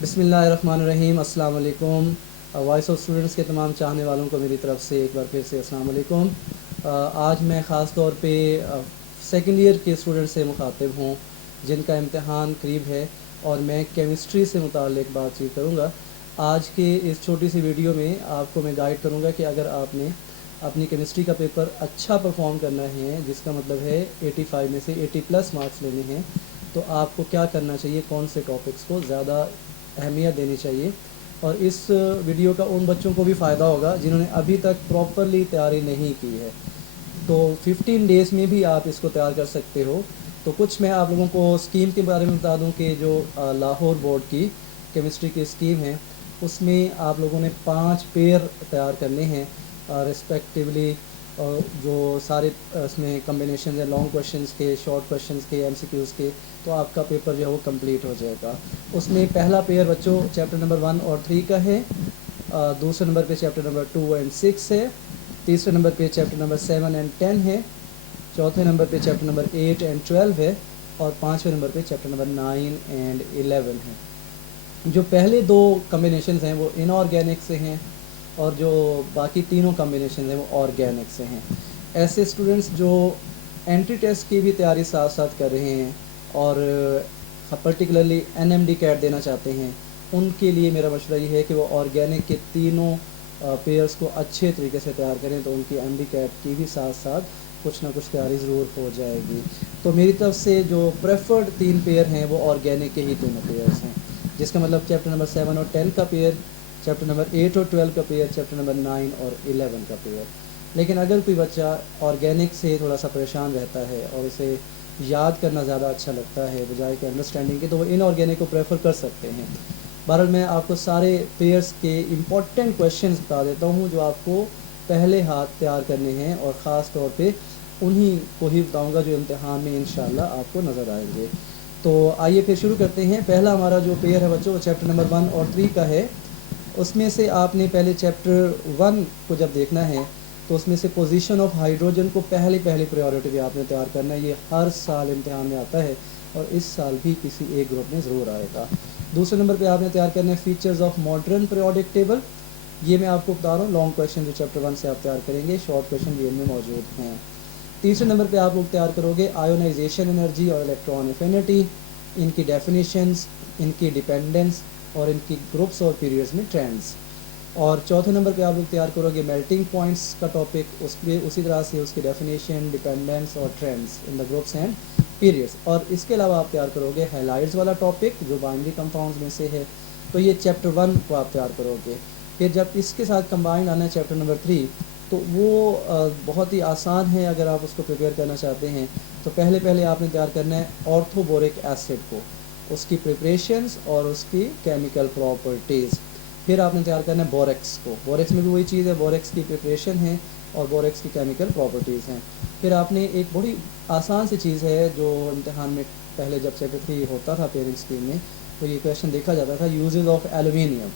بسم اللہ الرحمن الرحیم. السلام علیکم. وائس آف اسٹوڈنٹس کے تمام چاہنے والوں کو میری طرف سے ایک بار پھر سے السلام علیکم. آج میں خاص طور پہ سیکنڈ ایئر کے اسٹوڈنٹ سے مخاطب ہوں جن کا امتحان قریب ہے، اور میں کیمسٹری سے متعلق بات چیت کروں گا. آج کے اس چھوٹی سی ویڈیو میں آپ کو میں گائیڈ کروں گا کہ اگر آپ نے اپنی کیمسٹری کا پیپر اچھا پرفارم کرنا ہے، جس کا مطلب ہے 85 میں سے 80+ مارکس لینے ہیں، تو آپ کو کیا کرنا چاہیے، کون سے ٹاپکس کو زیادہ اہمیت دینی چاہیے. اور اس ویڈیو کا ان بچوں کو بھی فائدہ ہوگا جنہوں نے ابھی تک پراپرلی تیاری نہیں کی ہے. تو 15 ڈیز میں بھی آپ اس کو تیار کر سکتے ہو. تو کچھ میں آپ لوگوں کو اسکیم کے بارے میں بتا دوں کہ جو لاہور بورڈ کی کیمسٹری کی اسکیم ہے، اس میں آپ لوگوں نے 5 پیئر تیار کرنے ہیں رسپیکٹیولی. جو سارے اس میں کمبینیشنز ہیں، لانگ کویشچنز کے، شارٹ کویشچنز کے، ایم سی کیوز کے، تو آپ کا پیپر جو ہے وہ کمپلیٹ ہو جائے گا. اس میں پہلا پیئر بچوں چیپٹر نمبر 1 اور 3 کا ہے. دوسرے نمبر پہ چیپٹر نمبر 2 اینڈ 6 ہے. تیسرے نمبر پہ چیپٹر نمبر 7 اینڈ 10 ہے. چوتھے نمبر پہ چیپٹر نمبر 8 اینڈ 12 ہے. اور پانچویں نمبر پہ چیپٹر نمبر 9 اینڈ 11 ہے. جو پہلے 2 کمبینیشنز ہیں وہ ان آرگینک سے ہیں، اور جو باقی تینوں کمبینیشنز ہیں وہ آرگینک سے ہیں. ایسے اسٹوڈنٹس جو انٹری ٹیسٹ کی بھی تیاری ساتھ ساتھ کر رہے ہیں اور پرٹیکولرلی NMD کیٹ دینا چاہتے ہیں، ان کے لیے میرا مشورہ یہ ہے کہ وہ آرگینک کے تینوں پیئرس کو اچھے طریقے سے تیار کریں، تو ان کی MD کیٹ کی بھی ساتھ ساتھ کچھ نہ کچھ تیاری ضرور ہو جائے گی. تو میری طرف سے جو پریفرڈ 3 پیئر ہیں وہ آرگینک کے ہی تینوں پیئرس ہیں، جس کا مطلب چیپٹر نمبر 7 اور 10 کا پیئر، چیپٹر نمبر 8 اور 12 کا پیئر، چیپٹر نمبر 9 اور 11 کا پیئر. لیکن اگر کوئی بچہ آرگینک سے تھوڑا سا پریشان رہتا ہے اور اسے یاد کرنا زیادہ اچھا لگتا ہے بجائے کہ انڈرسٹینڈنگ کے، تو وہ ان آرگینک کو پریفر کر سکتے ہیں. بہرحال میں آپ کو سارے پیئرس کے امپورٹنٹ کویشچنز بتا دیتا ہوں جو آپ کو پہلے ہاتھ تیار کرنے ہیں، اور خاص طور پہ انہی کو ہی بتاؤں گا جو امتحان میں انشاءاللہ آپ کو نظر آئیں گے. تو آئیے پھر شروع کرتے ہیں. پہلا ہمارا جو پیئر ہے بچوں وہ چیپٹر نمبر 1 اور 3 کا ہے. اس میں سے آپ نے پہلے چیپٹر 1 کو جب دیکھنا ہے تو اس میں سے پوزیشن آف ہائیڈروجن کو پہلی پریورٹی پہ آپ نے تیار کرنا ہے. یہ ہر سال امتحان میں آتا ہے اور اس سال بھی کسی ایک گروپ میں ضرور آئے گا. دوسرے نمبر پہ آپ نے تیار کرنا ہے features of modern periodic table. یہ میں آپ کو بتا رہا ہوں لانگ کویشچن جو چیپٹر 1 سے آپ تیار کریں گے، شارٹ کویشچن بھی ان میں موجود ہیں. تیسرے نمبر پہ آپ لوگ تیار کرو گے آیونائزیشن انرجی اور الیکٹران افینٹی، ان کی ڈیفینیشنز، ان کی ڈیپینڈنس اور ان کی گروپس اور پیریڈز میں ٹرینڈز. اور چوتھے نمبر پہ آپ لوگ تیار کرو گے میلٹنگ پوائنٹس کا ٹاپک، اس پہ اسی طرح سے اس کی ڈیفینیشن، ڈیپینڈنس اور trends in the groups and periods. اور اس کے علاوہ آپ تیار کرو گے ہیلائڈز والا ٹاپک جو بائنری کمپاؤنڈز میں سے ہے. تو یہ چیپٹر 1 کو آپ تیار کرو گے. پھر جب اس کے ساتھ کمبائنڈ آنا ہے چیپٹر نمبر 3، تو وہ بہت ہی آسان ہے اگر آپ اس کو پریپیئر کرنا چاہتے ہیں. تو پہلے آپ نے تیار کرنا ہے آرتھوبورک ایسڈ کو، اس کی پریپریشنز اور اس کی کیمیکل پراپرٹیز. پھر آپ نے تیار کرنا ہے بوریکس کو. بوریکس میں بھی وہی چیز ہے، بوریکس کی پریپریشن ہے اور بوریکس کی کیمیکل پراپرٹیز ہیں. پھر آپ نے ایک بڑی آسان سی چیز ہے جو امتحان میں پہلے جب چیپٹر 3 ہوتا تھا پیئرنگ اسکیم میں، تو یہ کویشچن دیکھا جاتا تھا، یوزز آف ایلومینیم.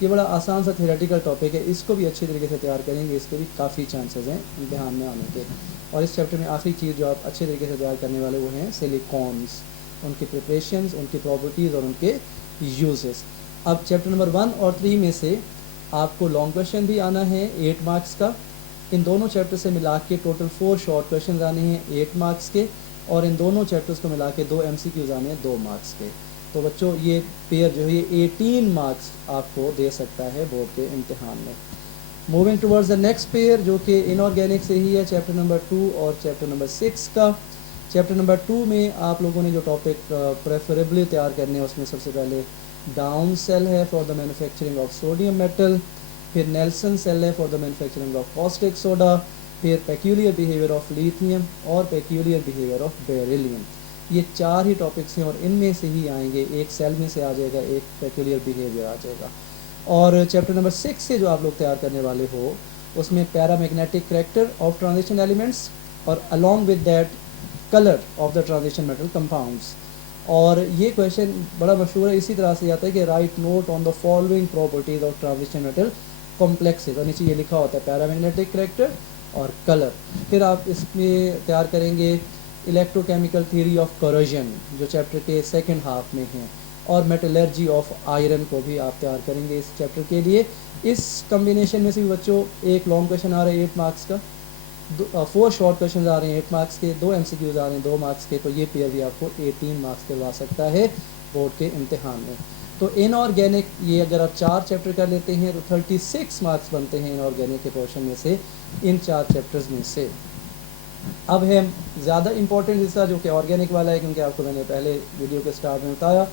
یہ بڑا آسان سا تھیوریٹیکل ٹاپک ہے، اس کو بھی اچھی طریقے سے تیار کریں گے، اس کے بھی کافی چانسز ہیں امتحان میں آنے کے. اور اس چیپٹر میں آخری چیز جو آپ اچھے طریقے سے تیار کرنے والے وہ ہیں سلیکونز، ان کی پریپریشنز، ان کی پراپرٹیز اور ان کے یوزز. اب چیپٹر نمبر 1 اور 3 میں سے آپ کو لانگ کویشچن بھی آنا ہے 8 مارکس کا. ان دونوں چیپٹر سے ملا کے ٹوٹل 4 شارٹ کویشچنز آنے ہیں 8 مارکس کے، اور ان دونوں چیپٹرز کو ملا کے 2 MCQs آنے ہیں 2 مارکس کے. تو بچوں یہ پیئر جو ہے یہ 18 مارکس آپ کو دے سکتا ہے بورڈ کے امتحان میں. Moving towards the next pair جو کہ ان آرگینک سے ہی ہے، چیپٹر نمبر 2 اور چیپٹر نمبر 6 کا. چیپٹر نمبر 2 میں آپ لوگوں نے جو ٹاپک پریفریبلی تیار کرنے ہیں اس میں سب سے پہلے ڈاؤن سیل ہے for the manufacturing of sodium metal, پھر نیلسن سیل ہے for the manufacturing of caustic soda, پھر پیکیولر بیہیویئر آف لیتھیم اور پیکیولر بیہیویئر آف بیریلیم. یہ 4 ہی ٹاپکس ہیں اور ان میں سے ہی آئیں گے، ایک سیل میں سے آ جائے گا، ایک پیکیولر بیہیویئر آ جائے گا. اور چیپٹر نمبر 6 سے جو آپ لوگ تیار کرنے والے ہو اس میں paramagnetic character of transition elements اور along with that color of the transition metal compounds. اور یہ کویشچن بڑا مشہور ہے، اسی طرح سے آتا ہے کہ write note on the following properties of transition metal complexes, اور نیچے یہ لکھا ہوتا ہے پیرا میگنیٹک کریکٹر اور کلر. پھر آپ اس میں تیار کریں گے electrochemical theory of corrosion جو چیپٹر کے سیکنڈ ہاف میں ہیں، اور میٹلرجی آف آئرن کو بھی آپ تیار کریں گے اس چیپٹر کے لیے. اس کمبینیشن میں سے بھی بچوں ایک لانگ کویشچن آ رہا ہے 8 مارکس کا, 4 شارٹ کویشچنز آ رہے ہیں 8 مارکس کے, 2 MCQs آ رہے ہیں 2 مارکس کے. تو یہ پیئر بھی آپ کو 18 مارکس دلوا سکتا ہے بورڈ کے امتحان میں. تو ان آرگینک یہ اگر آپ 4 چیپٹر کر لیتے ہیں تو 36 مارکس بنتے ہیں ان آرگینک کے پورشن میں سے, ان 4 چیپٹرز میں سے. اب ہے زیادہ امپورٹنٹ حصہ جو کہ آرگینک والا ہے, کیونکہ آپ کو میں نے پہلے ویڈیو کے اسٹارٹ میں بتایا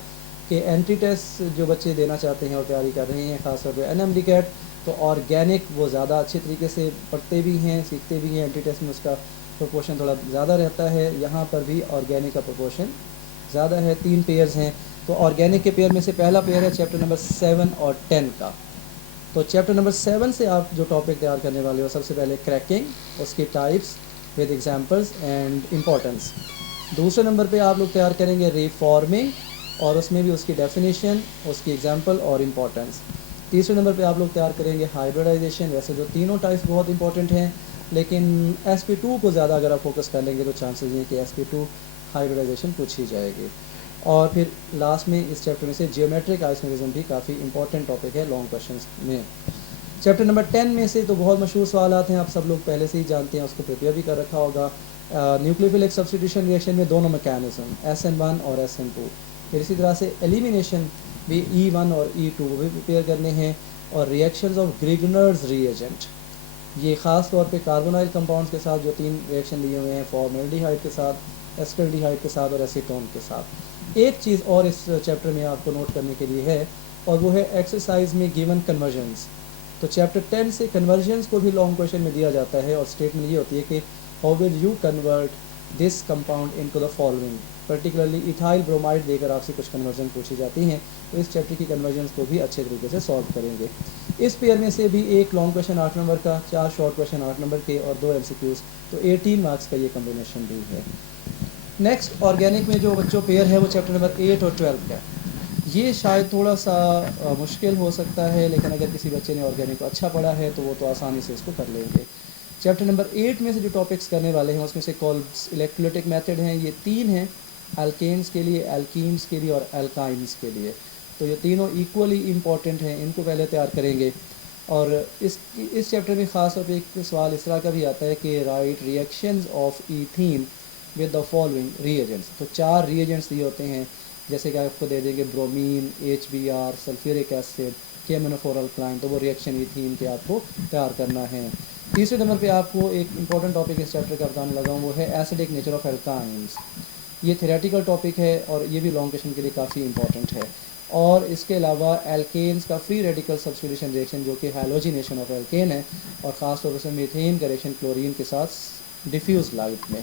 کہ اینٹری ٹیسٹ جو بچے دینا چاہتے ہیں اور تیاری کر رہے ہیں خاص طور پہ NMDCAT, تو آرگینک وہ زیادہ اچھے طریقے سے پڑھتے بھی ہیں سیکھتے بھی ہیں. اینٹری ٹیسٹ میں اس کا پروپورشن تھوڑا زیادہ رہتا ہے, یہاں پر بھی آرگینک کا پروپورشن زیادہ ہے. 3 پیئرز ہیں. تو آرگینک کے پیئر میں سے پہلا پیئر ہے چیپٹر نمبر 7 اور 10 کا. تو چیپٹر نمبر 7 سے آپ جو ٹاپک تیار کرنے والے ہو, سب سے پہلے کریکنگ, اس کی types with examples and importance. دوسرے نمبر پہ آپ لوگ تیار کریں گے ریفارمنگ, اور اس میں بھی اس کی ڈیفینیشن, اس کی ایگزامپل اور امپورٹنس. تیسرے نمبر پہ آپ لوگ تیار کریں گے ہائبریڈائزیشن. ویسے جو تینوں ٹائپس بہت امپورٹنٹ ہیں, لیکن SP2 کو زیادہ اگر آپ فوکس کر لیں گے تو چانسز یہ کہ SP2 ہائبریڈائزیشن پوچھی جائے گی. اور پھر لاسٹ میں اس چیپٹر میں سے جیومیٹرک آئسومیرزم بھی کافی امپورٹنٹ ٹاپک ہے لانگ کویشچنس میں. چیپٹر نمبر 10 میں سے تو بہت مشہور سوالات ہیں, آپ سب لوگ پہلے سے ہی جانتے ہیں, اس کو پریپیئر بھی کر رکھا ہوگا. نیوکلیوفلک سبسٹیٹیوشن ریئیکشن میں دونوں میکینزم SN1 اور SN2. پھر اسی طرح سے ایلیمینیشن بھی E1 اور E2 وہ بھی پریپیئر کرنے ہیں. اور ریئیکشنز آف گریگنرز ری ایجنٹ, یہ خاص طور پہ کاربونائل کمپاؤنڈس کے ساتھ جو 3 ریئیکشن دیے ہوئے ہیں, فارمالڈیہائڈ کے ساتھ, ایسٹلڈیہائڈ کے ساتھ اور ایسیٹون کے ساتھ. ایک چیز اور اس چیپٹر میں آپ کو نوٹ کرنے کے لیے ہے, اور وہ ہے ایکسرسائز میں گیون کنورژنس. تو چیپٹر 10 سے کنورژنس کو بھی لانگ کویشچن میں دیا جاتا ہے, اور اسٹیٹمنٹ یہ ہوتی ہے کہ how will you convert this compound into the following. Particularly ethyl bromide دے کر آپ سے کچھ کنورژن پوچھی جاتی ہیں, تو اس چیپٹر کی کنورژنس کو بھی اچھے طریقے سے سالو کریں گے. اس پیئر میں سے بھی ایک لانگ کویشچن 8 نمبر کا, 4 شارٹ کویشچن 8 نمبر کے, اور 2 MCQs, تو 18 مارکس کا یہ کمبینیشن بھی ہے. نیکسٹ آرگینک میں جو بچوں پیئر ہے وہ چیپٹر نمبر 8 اور 12 کا. یہ شاید تھوڑا سا مشکل ہو سکتا ہے, لیکن اگر کسی بچے نے آرگینک کو اچھا پڑھا ہے تو وہ تو آسانی سے اس کو کر لیں گے. چیپٹر نمبر 8 میں سے جو ٹاپکس کرنے والے ہیں اس میں سے کولبس الیکٹرولیٹک میتھڈ ہیں, یہ 3 ہیں, الکینز کے لیے, الکینز کے لیے اور الکائنز کے لیے. تو یہ تینوں ایکولی امپورٹنٹ ہیں, ان کو پہلے تیار کریں گے. اور اس چیپٹر میں خاص طور پہ ایک سوال اس طرح کا بھی آتا ہے کہ write reactions of ethene with the following reagents. تو 4 ری ایجنٹس دیے ہوتے ہیں, جیسے کہ آپ کو دے دیں گے bromine, HBr, sulphuric acid, کیمنوفور alkaline, تو وہ ریئیکشن ایتھین کے آپ کو تیار کرنا ہے. تیسرے نمبر پہ آپ کو ایک امپورٹنٹ ٹاپک اس چیپٹر کا بتانے لگا ہوں, وہ ہے ایسیڈک نیچر آف الکائنز. یہ تھیوریٹیکل ٹاپک ہے اور یہ بھی لانگ کویشچن کے لیے کافی امپورٹنٹ ہے. اور اس کے علاوہ الکینز کا فری ریڈیکل سبسٹیٹیوشن ریئیکشن جو کہ ہیلوجینیشن آف الکین ہے, اور خاص طور سے میتھین کا ریئیکشن کلورین کے ساتھ ڈیفیوز لائٹ میں.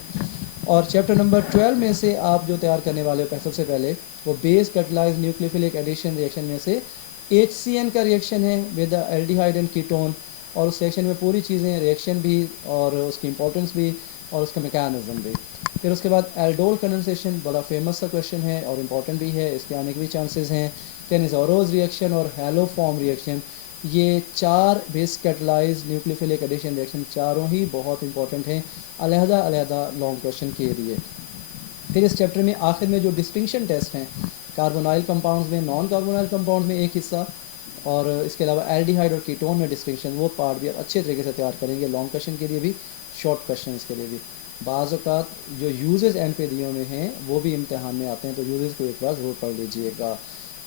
اور چیپٹر نمبر 12 میں سے آپ جو تیار کرنے والے ہو سب سے پہلے وہ بیس کیٹلائز نیوکلیوفلک ایڈیشن ریئیکشن میں سے HCN کا ریئیکشن ہے ود الڈیہائڈ اینڈ کیٹون. اور اس ریئیکشن میں پوری چیزیں, ریئیکشن بھی اور اس کی امپورٹنس بھی اور اس کا میکانزم بھی. پھر اس کے بعد الڈول کنڈنسیشن, بڑا فیمس سا کویشچن ہے اور امپورٹنٹ بھی ہے, اس کے آنے کے بھی چانسز ہیں. ٹینیزوروز ریئیکشن اور ہیلو فارم ریئیکشن, یہ 4 بیس کیٹلائز نیوکلیوفلک ایڈیشن ریئیکشن چاروں ہی بہت امپورٹنٹ ہیں علیحدہ علیحدہ لانگ کویشچن کے لیے. پھر اس چیپٹر میں آخر میں جو ڈسٹنکشن ٹیسٹ ہیں, کاربونائل کمپاؤنڈز میں, نان کاربونائل کمپاؤنڈ میں ایک حصہ, اور اس کے علاوہ الڈیہائڈ اور کیٹون میں ڈسٹنکشن, وہ پارٹ بھی اچھے طریقے سے تیار کریں گے لانگ کویشچن کے لیے بھی, شارٹ کویشچنس کے لیے بھی. بعض اوقات جو یوزز اینڈ پہ دیے ہوئے ہیں وہ بھی امتحان میں آتے ہیں, تو یوزز کو ایک بار ضرور پڑھ لیجیے گا.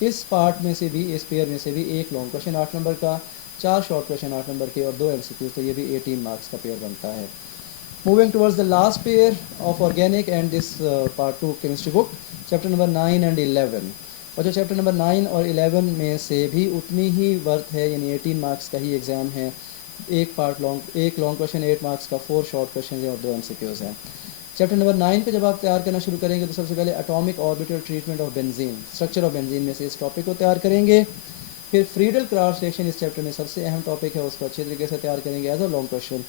اس پارٹ میں سے بھی, اس پیئر میں سے بھی ایک لانگ کویشچن 8 نمبر کا, 4 شارٹ کویشچن 8 نمبر کے, اور 2 MCQs, تو یہ بھی 18 مارکس کا پیئر بنتا ہے. Moving towards the last pair of organic and this part 2 chemistry book, chapter number 9 and 11. اور جو چیپٹر نمبر 9 اور 11 میں سے بھی اتنی ہی ورتھ ہے, یعنی 18 مارکس کا ہی ایگزام ہے. ایک لانگ کویشچن 8 مارکس کا, 4 شارٹ کویشچن اور 2 MCQs ہیں. چیپٹر نمبر 9 پہ جب آپ تیار کرنا شروع کریں گے تو سب سے پہلے atomic orbital treatment of benzene, structure of benzene میں سے اس ٹاپک کو تیار کریں گے. پھر فریڈل کرافٹ ریئیکشن اس چیپٹر میں سب سے اہم ٹاپک ہے, اس کو اچھے طریقے سے تیار کریں گے ایز اے لانگ کویشچن.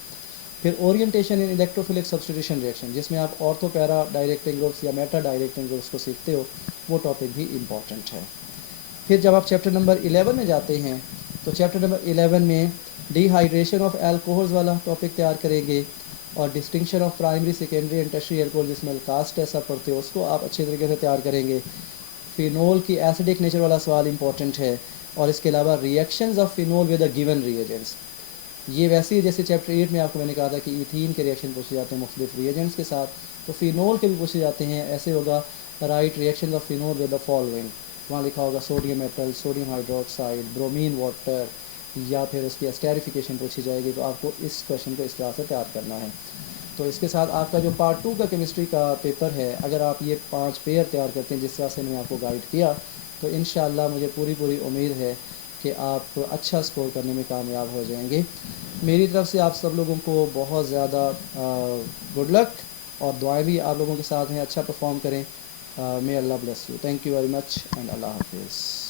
پھر اورینٹیشن ان الیکٹروفلک سبسٹیٹیوشن ریئیکشن, جس میں آپ آرتھو پیرا ڈائریکٹنگ گروپس یا میٹا ڈائریکٹنگ گروپس کو سیکھتے ہو, وہ ٹاپک بھی امپورٹنٹ ہے. پھر جب آپ چیپٹر نمبر 11 میں جاتے ہیں تو چیپٹر نمبر 11 میں ڈی ہائیڈریشن آف الکوہلز والا ٹاپک تیار کریں گے, اور distinction of primary, secondary and tertiary alcohol, جس میں الکاس ٹیسٹ آپ پڑھتے ہو, اس کو آپ اچھے طریقے سے تیار کریں گے. فینول کی ایسیڈک نیچر والا سوال امپورٹنٹ ہے، اور اس کے علاوہ reactions of phenol with a given reagents, یہ ویسے ہی جیسے چیپٹر 8 میں آپ کو میں نے کہا تھا کہ ایتھین کے ریئیکشن پوچھے جاتے ہیں مختلف ریئیجنٹس کے ساتھ، تو فینول کے بھی پوچھے جاتے ہیں. ایسے ہوگا write reaction of phenol with the following, وہاں لکھا ہوگا sodium metal, sodium hydroxide, bromine water, یا پھر اس کی اسٹیریفیکیشن پوچھی جائے گی. تو آپ کو اس کویشچن کو اس طرح سے تیار کرنا ہے. تو اس کے ساتھ آپ کا جو پارٹ 2 کا کیمسٹری کا پیپر ہے، اگر آپ یہ 5 پیئر تیار کرتے ہیں جس طرح سے میں نے آپ کو گائیڈ کیا، تو انشاءاللہ مجھے پوری امید ہے کہ آپ اچھا اسکور کرنے میں کامیاب ہو جائیں گے. میری طرف سے آپ سب لوگوں کو بہت زیادہ گڈ لک، اور دعائیں بھی آپ لوگوں کے ساتھ ہیں، اچھا پرفارم کریں. May Allah bless you. Thank you very much and اللہ حافظ.